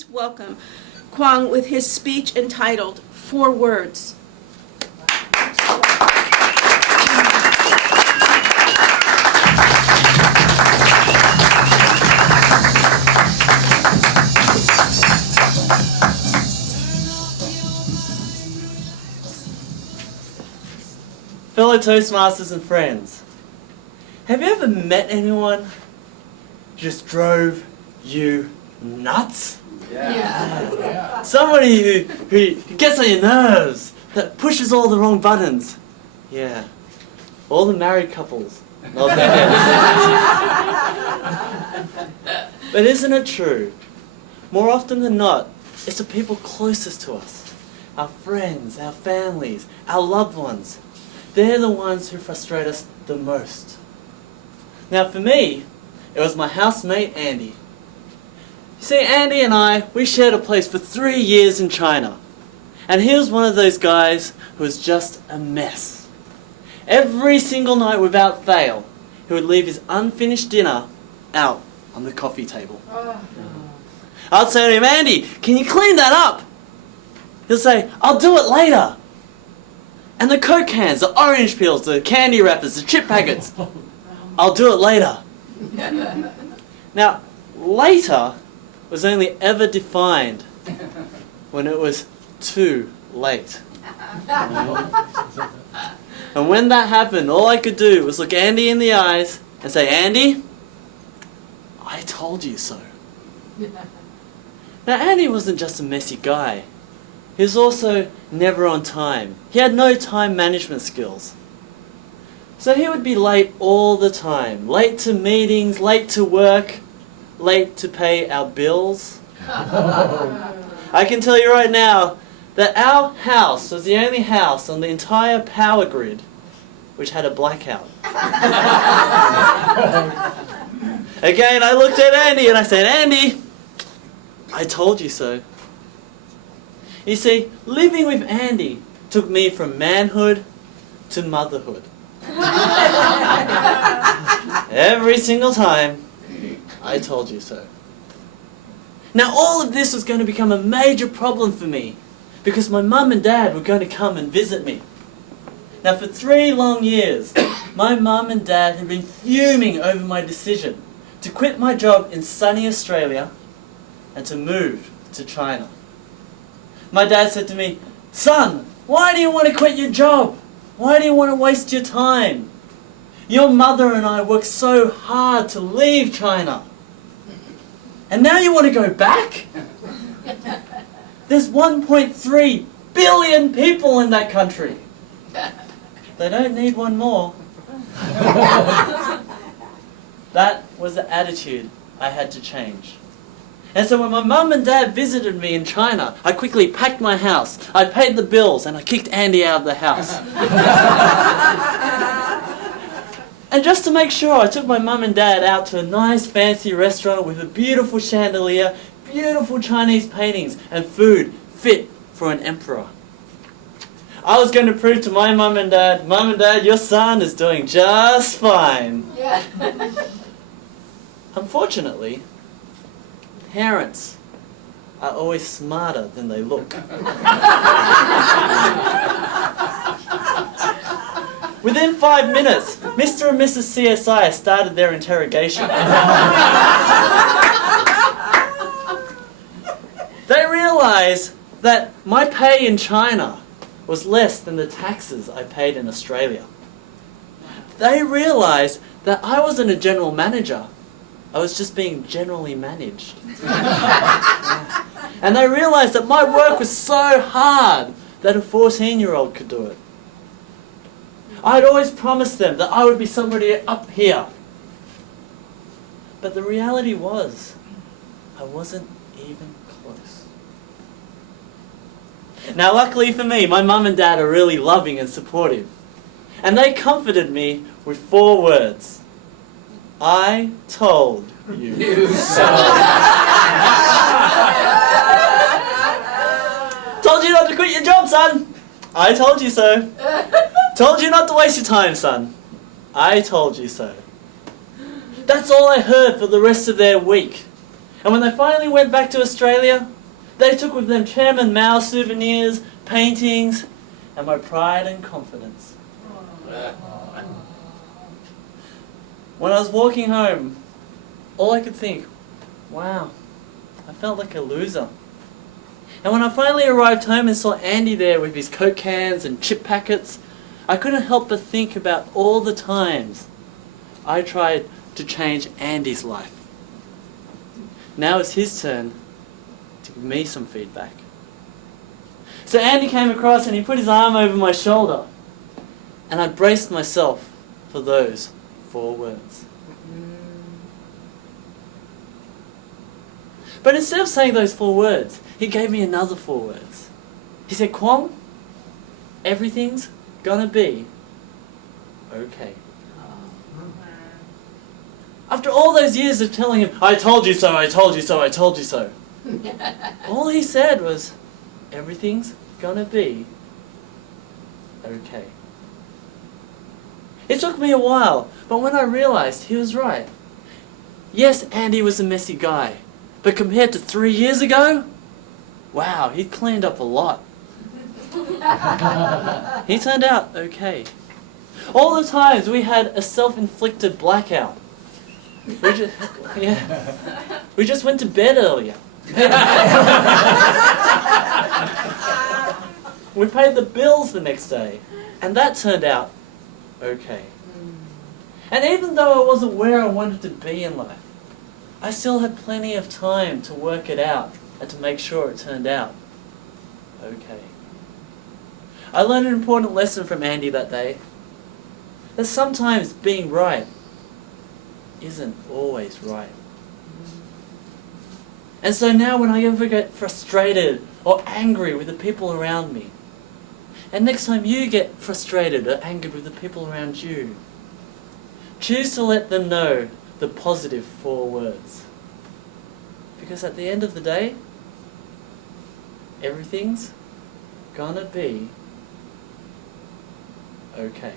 please welcome Kwong with his speech entitled 4 Words. Fellow Toastmasters and friends, have you ever met anyone who just drove you nuts? Yeah. Somebody who gets on your nerves, that pushes all the wrong buttons. Yeah. All the married couples. Not that. But isn't it true? More often than not, it's the people closest to us. Our friends, our families, our loved ones. They're the ones who frustrate us the most. Now for me, it was my housemate Andy. You see, Andy and I, we shared a place for 3 years in China. And he was one of those guys who was just a mess. Every single night without fail, he would leave his unfinished dinner out on the coffee table. I'd say to him, Andy, can you clean that up? He'll say, I'll do it later. And the Coke cans, the orange peels, the candy wrappers, the chip packets, I'll do it later. Now, later was only ever defined when it was too late. And when that happened, all I could do was look Andy in the eyes and say, Andy, I told you so. Now, Andy wasn't just a messy guy. He was also never on time. He had no time management skills. So he would be late all the time. Late to meetings, late to work, late to pay our bills. I can tell you right now that our house was the only house on the entire power grid which had a blackout. Again, I looked at Andy and I said, Andy, I told you so. You see, living with Andy took me from manhood to motherhood. Every single time, I told you so. Now all of this was going to become a major problem for me because my mum and dad were going to come and visit me. Now for 3 long years, my mum and dad had been fuming over my decision to quit my job in sunny Australia and to move to China. My dad said to me, son, why do you want to quit your job? Why do you want to waste your time? Your mother and I worked so hard to leave China. And now you want to go back? There's 1.3 billion people in that country. They don't need one more. That was the attitude I had to change. And so when my mum and dad visited me in China, I quickly packed my house, I paid the bills, and I kicked Andy out of the house. And just to make sure, I took my mum and dad out to a nice fancy restaurant with a beautiful chandelier, beautiful Chinese paintings, and food fit for an emperor. I was going to prove to my mum and dad, your son is doing just fine. Yeah. Unfortunately, parents are always smarter than they look. Within 5 minutes, Mr. and Mrs. CSI started their interrogation. They realized that my pay in China was less than the taxes I paid in Australia. They realized that I wasn't a general manager. I was just being generally managed. And they realized that my work was so hard that a 14-year-old could do it. I'd always promised them that I would be somebody up here. But the reality was, I wasn't even close. Now luckily for me, my mum and dad are really loving and supportive. And they comforted me with 4 words. I told you so. Told you not to quit your job, son. I told you so. Told you not to waste your time, son. I told you so. That's all I heard for the rest of their week. And when they finally went back to Australia, they took with them Chairman Mao souvenirs, paintings, and my pride and confidence. When I was walking home, all I could think, wow, I felt like a loser. And when I finally arrived home and saw Andy there with his Coke cans and chip packets, I couldn't help but think about all the times I tried to change Andy's life. Now it's his turn to give me some feedback. So Andy came across and he put his arm over my shoulder, and I braced myself for those 4 words. But instead of saying those 4 words, he gave me another 4 words. He said, Kwong, everything's gonna be okay. After all those years of telling him, I told you so, I told you so, I told you so, all he said was, everything's gonna be okay. It took me a while, but when I realized he was right. Yes, Andy was a messy guy, but compared to 3 years ago, wow, he'd cleaned up a lot. He turned out okay. All the times we had a self-inflicted blackout. We just went to bed earlier. We paid the bills the next day, and that turned out okay. And even though I wasn't where I wanted to be in life, I still had plenty of time to work it out and to make sure it turned out okay. I learned an important lesson from Andy that day, that sometimes being right isn't always right. And so now when I ever get frustrated or angry with the people around me, and next time you get frustrated or angered with the people around you, choose to let them know the positive 4 words. Because at the end of the day, everything's gonna be okay.